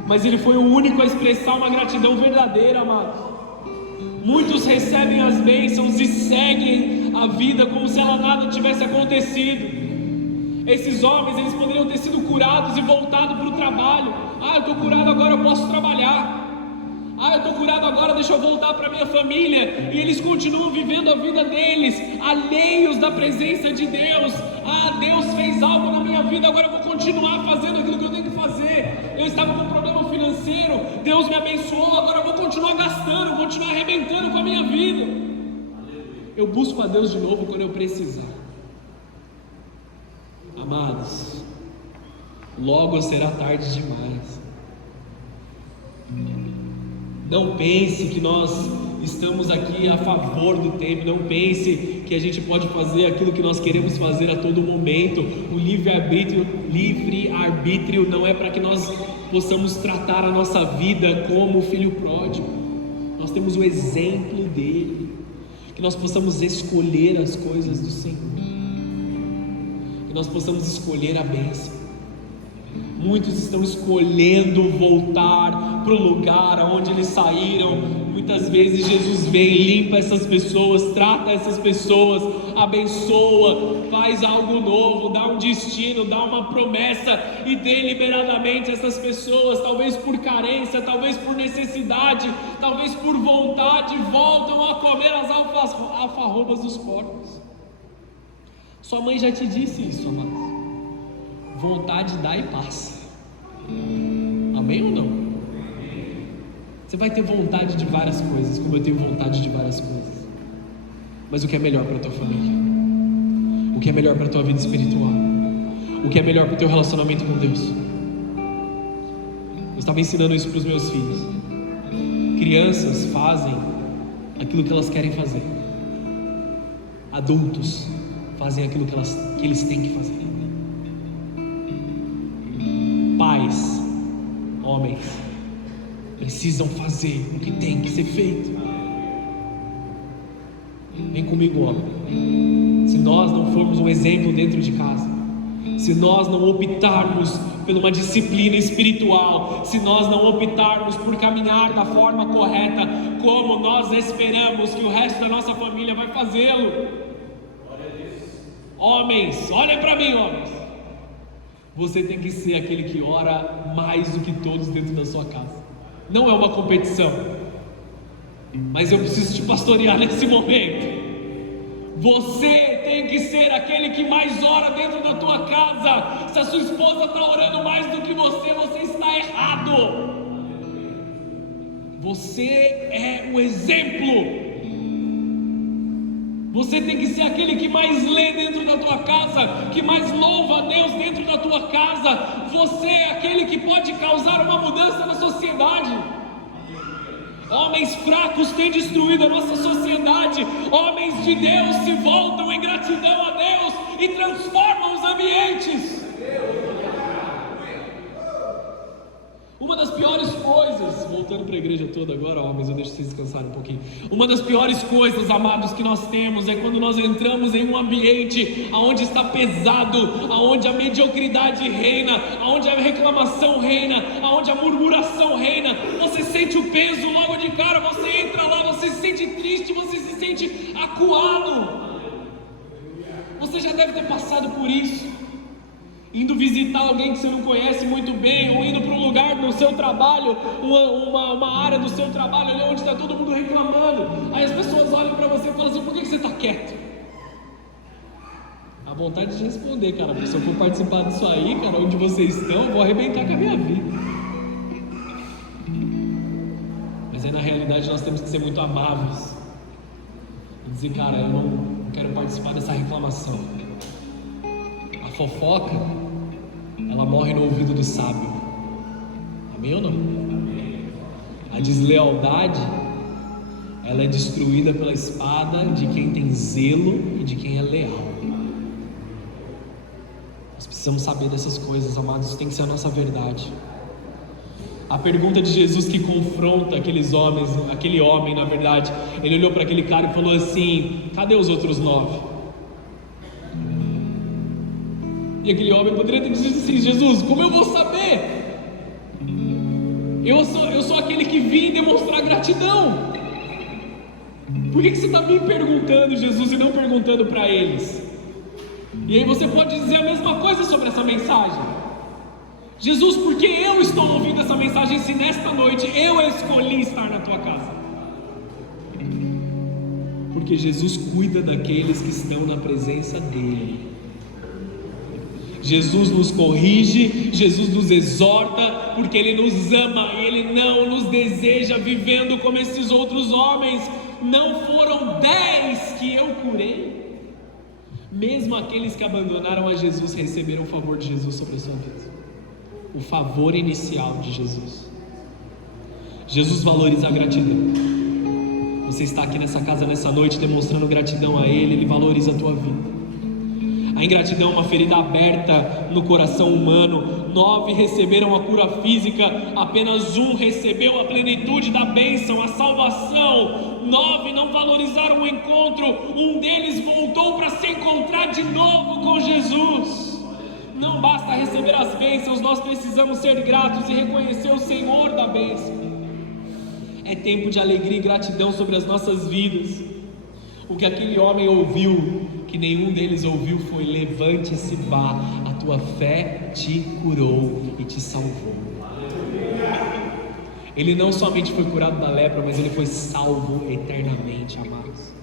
mas ele foi o único a expressar uma gratidão verdadeira, amados. Muitos recebem as bênçãos e seguem a vida como se ela nada tivesse acontecido. Esses homens, eles poderiam ter sido curados e voltado para o trabalho. Eu estou curado, agora eu posso trabalhar. Eu estou curado agora, deixa eu voltar para minha família. E eles continuam vivendo a vida deles, alheios da presença de Deus. Deus fez algo na minha vida, agora eu vou continuar fazendo aquilo que eu tenho que fazer. Eu estava com um problema financeiro, Deus me abençoou, agora eu vou continuar gastando, continuar arrebentando com a minha vida. Eu busco a Deus de novo quando eu precisar. Amados, logo será tarde demais. Não pense que nós estamos aqui a favor do tempo. Não pense que a gente pode fazer aquilo que nós queremos fazer a todo momento. O livre-arbítrio não é para que nós possamos tratar a nossa vida como o filho pródigo. Nós temos o exemplo dele. Que nós possamos escolher as coisas do Senhor. Que nós possamos escolher a bênção. Muitos estão escolhendo voltar para o lugar onde eles saíram. Muitas vezes Jesus vem, limpa essas pessoas, trata essas pessoas, abençoa, faz algo novo, dá um destino, dá uma promessa, e deliberadamente essas pessoas, talvez por carência, talvez por necessidade, talvez por vontade, voltam a comer as alfarrobas dos porcos. Sua mãe já te disse isso, amados. Vontade dá e passa. Amém ou não? Você vai ter vontade de várias coisas, como eu tenho vontade de várias coisas. Mas o que é melhor para a tua família? O que é melhor para a tua vida espiritual? O que é melhor para o teu relacionamento com Deus? Eu estava ensinando isso para os meus filhos. Crianças fazem aquilo que elas querem fazer. Adultos fazem aquilo que eles têm que fazer. Pais, homens, precisam fazer o que tem que ser feito. Vem comigo, homem. Se nós não formos um exemplo dentro de casa, se nós não optarmos por uma disciplina espiritual, se nós não optarmos por caminhar da forma correta, como nós esperamos que o resto da nossa família vai fazê-lo. Homens, olhem para mim, homens. Você tem que ser aquele que ora mais do que todos dentro da sua casa. Não é uma competição, mas eu preciso te pastorear nesse momento. Você tem que ser aquele que mais ora dentro da tua casa. Se a sua esposa está orando mais do que você está errado. Você é o exemplo. Você tem que ser aquele que mais lê dentro da tua casa, que mais louva a Deus dentro da tua casa. Você é aquele que pode causar uma mudança na sociedade. Homens fracos têm destruído a nossa sociedade. Homens de Deus se voltam em gratidão a Deus e transformam os ambientes. Uma das piores coisas, voltando para a igreja toda agora, homens, eu deixo vocês descansarem um pouquinho. Uma das piores coisas, amados, que nós temos é quando nós entramos em um ambiente onde está pesado, onde a mediocridade reina, onde a reclamação reina, onde a murmuração reina. Você sente o peso logo de cara, você entra lá, você se sente triste, você se sente acuado. Você já deve ter passado por isso. Indo visitar alguém que você não conhece muito bem, ou indo para um lugar no seu trabalho, uma área do seu trabalho ali onde está todo mundo reclamando. Aí as pessoas olham para você e falam assim: por que você está quieto? A vontade de responder, cara, porque se eu for participar disso aí, cara, onde vocês estão, eu vou arrebentar com a minha vida. Mas aí na realidade nós temos que ser muito amáveis e dizer: cara, eu não quero participar dessa reclamação. A fofoca, ela morre no ouvido do sábio. Amém ou não? A deslealdade, ela é destruída pela espada de quem tem zelo e de quem é leal. Nós precisamos saber dessas coisas, amados. Isso tem que ser a nossa verdade. A pergunta de Jesus que confronta aqueles homens, aquele homem, na verdade, ele olhou para aquele cara e falou assim: cadê os outros 9? E aquele homem poderia ter dito assim: Jesus, como eu vou saber? Eu sou aquele que vim demonstrar gratidão. Por que você está me perguntando, Jesus, e não perguntando para eles? E aí você pode dizer a mesma coisa sobre essa mensagem. Jesus, por que eu estou ouvindo essa mensagem se nesta noite eu escolhi estar na tua casa? Porque Jesus cuida daqueles que estão na presença dele. Jesus nos corrige, Jesus nos exorta, porque Ele nos ama e Ele não nos deseja vivendo como esses outros homens. Não foram 10 que eu curei. Mesmo aqueles que abandonaram a Jesus receberam o favor de Jesus sobre a sua vida. O favor inicial de Jesus. Jesus valoriza a gratidão. Você está aqui nessa casa nessa noite demonstrando gratidão a Ele, Ele valoriza a tua vida. A ingratidão é uma ferida aberta no coração humano. 9 receberam a cura física, apenas 1 recebeu a plenitude da bênção, a salvação. 9 não valorizaram o encontro, 1 deles voltou para se encontrar de novo com Jesus. Não basta receber as bênçãos, nós precisamos ser gratos e reconhecer o Senhor da bênção. É tempo de alegria e gratidão sobre as nossas vidas. O que aquele homem ouviu, que nenhum deles ouviu, foi: levante-se, vá, a tua fé te curou e te salvou. Ele não somente foi curado da lepra, mas ele foi salvo eternamente, amados.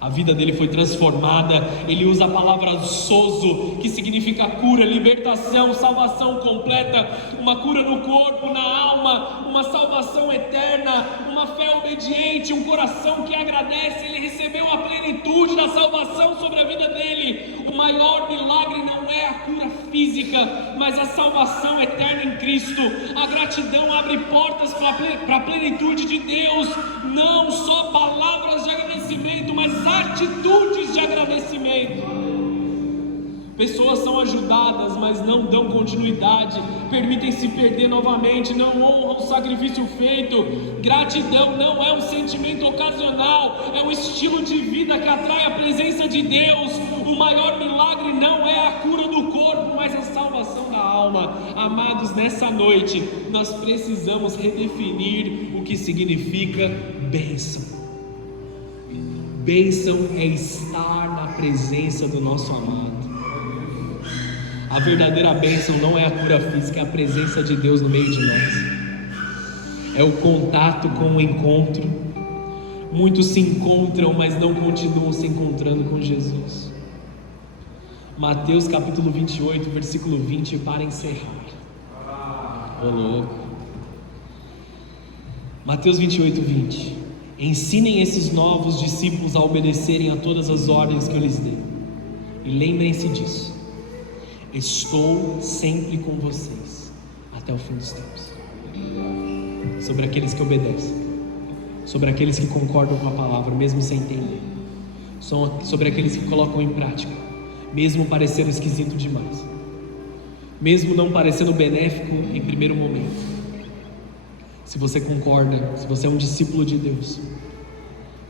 A vida dele foi transformada. Ele usa a palavra sozo, que significa cura, libertação, salvação completa, uma cura no corpo, na alma, uma salvação eterna, uma fé obediente, um coração que agradece. Ele recebeu a plenitude da salvação sobre a vida dele. O maior milagre não é a cura física, mas a salvação eterna em Cristo. A gratidão abre portas para a plenitude de Deus. Não só palavras de agradecimento, mas atitudes de agradecimento. Pessoas são ajudadas, mas não dão continuidade, permitem se perder novamente, não honram o sacrifício feito. Gratidão não é um sentimento ocasional, é um estilo de vida que atrai a presença de Deus. O maior milagre não é a cura do corpo, mas a salvação da alma. Amados, nessa noite nós precisamos redefinir o que significa bênção. Bênção é estar na presença do nosso amado. A verdadeira bênção não é a cura física, é a presença de Deus no meio de nós. É o contato com o encontro. Muitos se encontram, mas não continuam se encontrando com Jesus. Mateus capítulo 28, versículo 20, para encerrar. Ô louco. Mateus 28, 20. Ensinem esses novos discípulos a obedecerem a todas as ordens que eu lhes dei. E lembrem-se disso: estou sempre com vocês até o fim dos tempos. Sobre aqueles que obedecem, sobre aqueles que concordam com a palavra, mesmo sem entender, sobre aqueles que colocam em prática, mesmo parecendo esquisito demais, mesmo não parecendo benéfico em primeiro momento. Se você concorda, se você é um discípulo de Deus,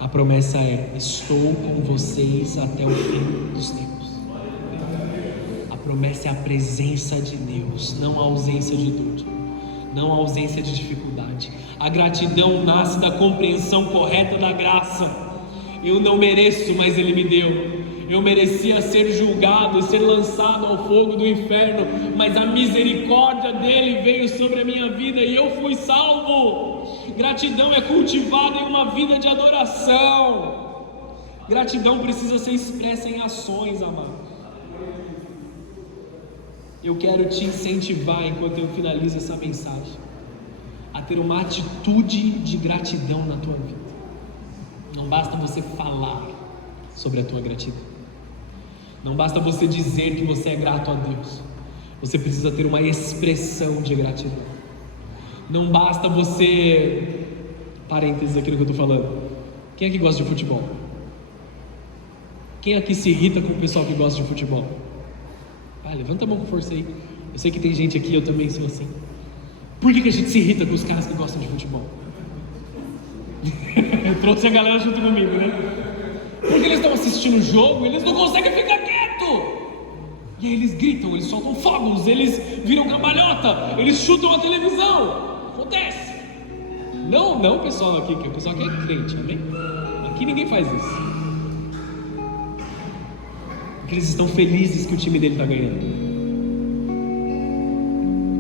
a promessa é: estou com vocês até o fim dos tempos. A promessa é a presença de Deus, não a ausência de dor, não a ausência de dificuldade. A gratidão nasce da compreensão correta da graça. Eu não mereço, mas Ele me deu. Eu merecia ser julgado e ser lançado ao fogo do inferno, mas a misericórdia dele veio sobre a minha vida e eu fui salvo. Gratidão é cultivada em uma vida de adoração. Gratidão precisa ser expressa em ações, amado. Eu quero te incentivar, enquanto eu finalizo essa mensagem, a ter uma atitude de gratidão na tua vida. Não basta você falar sobre a tua gratidão. Não basta você dizer que você é grato a Deus. Você precisa ter uma expressão de gratidão. Não basta você... Parênteses aqui no que eu estou falando. Quem aqui gosta de futebol? Quem aqui se irrita com o pessoal que gosta de futebol? Levanta a mão com força aí. Eu sei que tem gente aqui, eu também sou assim. Por que a gente se irrita com os caras que gostam de futebol? Eu trouxe a galera junto comigo, né? Porque eles estão assistindo o jogo, eles não conseguem ficar quieto. E aí eles gritam, eles soltam fogos, eles viram cambalhota, eles chutam a televisão. Acontece. Não o pessoal aqui, que o pessoal aqui é crente, amém? Aqui ninguém faz isso. Porque eles estão felizes que o time dele está ganhando.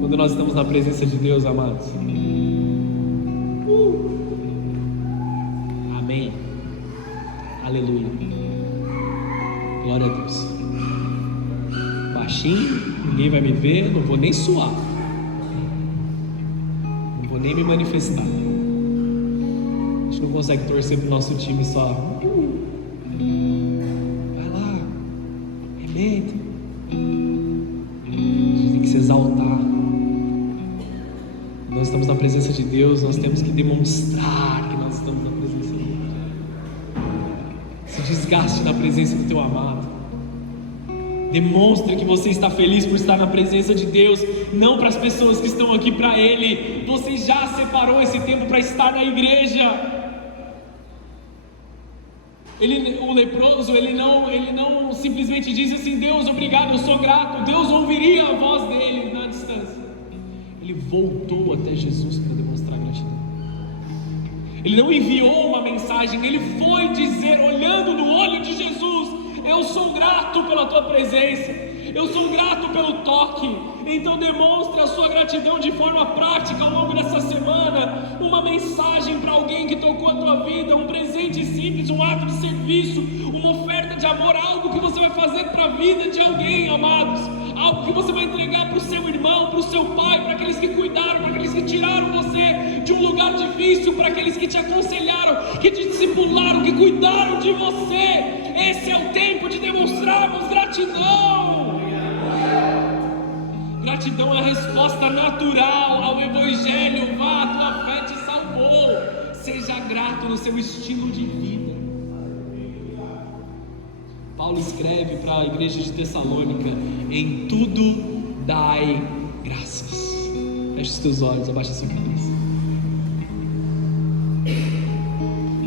Quando quando nós estamos na presença de Deus, amados. Amém. Aleluia. Glória a Deus. Baixinho, ninguém vai me ver, não vou nem suar, não vou nem me manifestar. A gente não consegue torcer pro nosso time só. Vai lá, remeta. A gente tem que se exaltar. Nós estamos na presença de Deus, nós temos que demonstrar que nós estamos na presença de Deus. Se desgaste na presença do teu amado. Demonstre que você está feliz por estar na presença de Deus, não para as pessoas que estão aqui, para Ele. Você já separou esse tempo para estar na igreja. O leproso, ele não simplesmente diz assim: Deus, obrigado, eu sou grato. Deus ouviria a voz dele na distância. Ele voltou até Jesus para demonstrar gratidão. Ele não enviou uma mensagem, ele foi dizer, olhando no olho de Jesus: eu sou grato pela tua presença, eu sou grato pelo toque. Então demonstre a sua gratidão de forma prática ao longo dessa semana. Uma mensagem para alguém que tocou a tua vida, um presente simples, um ato de serviço, uma oferta de amor, algo que você vai fazer para a vida de alguém, amados. Algo que você vai entregar para o seu irmão, para o seu pai, para aqueles que cuidaram, para aqueles que tiraram você de um lugar difícil, para aqueles que te aconselharam, que te discipularam, que cuidaram de você. Esse é o tempo de demonstrarmos gratidão. Gratidão é a resposta natural ao Evangelho. Vá, tua fé te salvou. Seja grato no seu estilo de vida. Paulo escreve para a igreja de Tessalônica: em tudo dai graças. Feche os teus olhos, abaixa a sua cabeça.